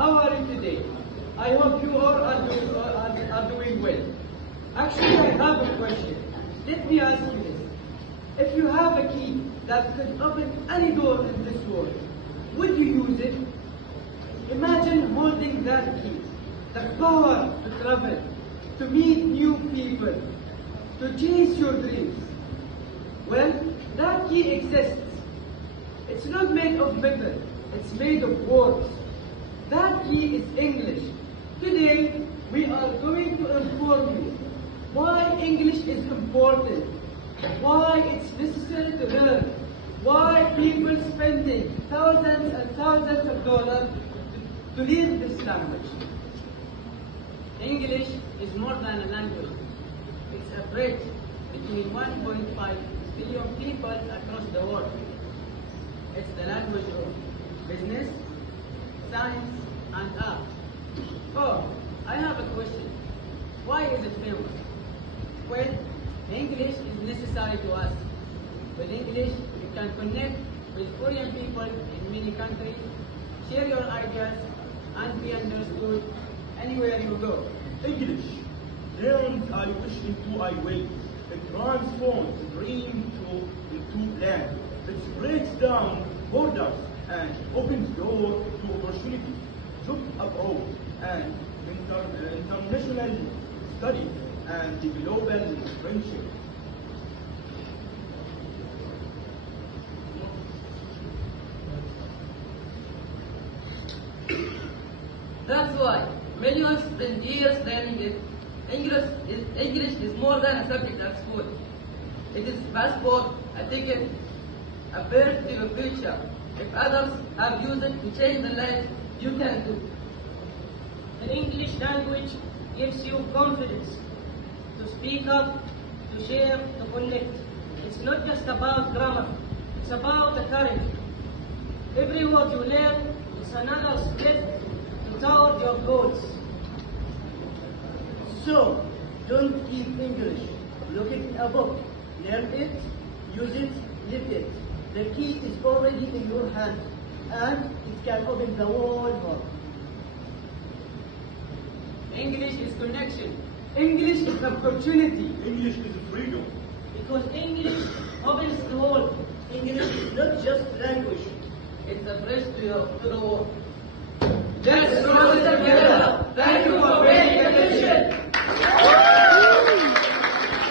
how are you today? I hope you all are doing well. Actually, I have a question. Let me ask you this. If you have a key that could open any door in this world, would you use it? Imagine holding that key, the power to travel, to meet new people, to chase your dreams. Well, that key exists. It's not made of metal, it's made of words. That key is English. Today, we are going to inform you why English is important, why it's necessary to learn, why people spending thousands and thousands of dollars to learn this language. English is more than a language. It's a bridge between 1.5 billion people across the world. It's the language of business, science, and art. Oh, I have a question. Why is it famous? Well, English is necessary to us. With English, you can connect with foreign people in many countries, share your ideas, and be understood anywhere you go. English turns I wish into I will. It transforms dream into land. It breaks down borders and opens doors to opportunities, jobs abroad, and international studies and global friendship. That's why millions spend years learning it. English is more than a subject at school. It is a passport, a ticket, a birth to your future. If others have used it to change the life, you can do. The English language gives you confidence to speak up, to share, to connect. It's not just about grammar, it's about the courage. Every word you learn is another step toward your goals. So, don't keep English. Look at a book, learn it, use it, live it. The key is already in your hand, and it can open the whole world. English is connection. English is opportunity. English is freedom. Because English opens the world. English is not just language. It's a bridge to the world. Let's grow together. Thank you for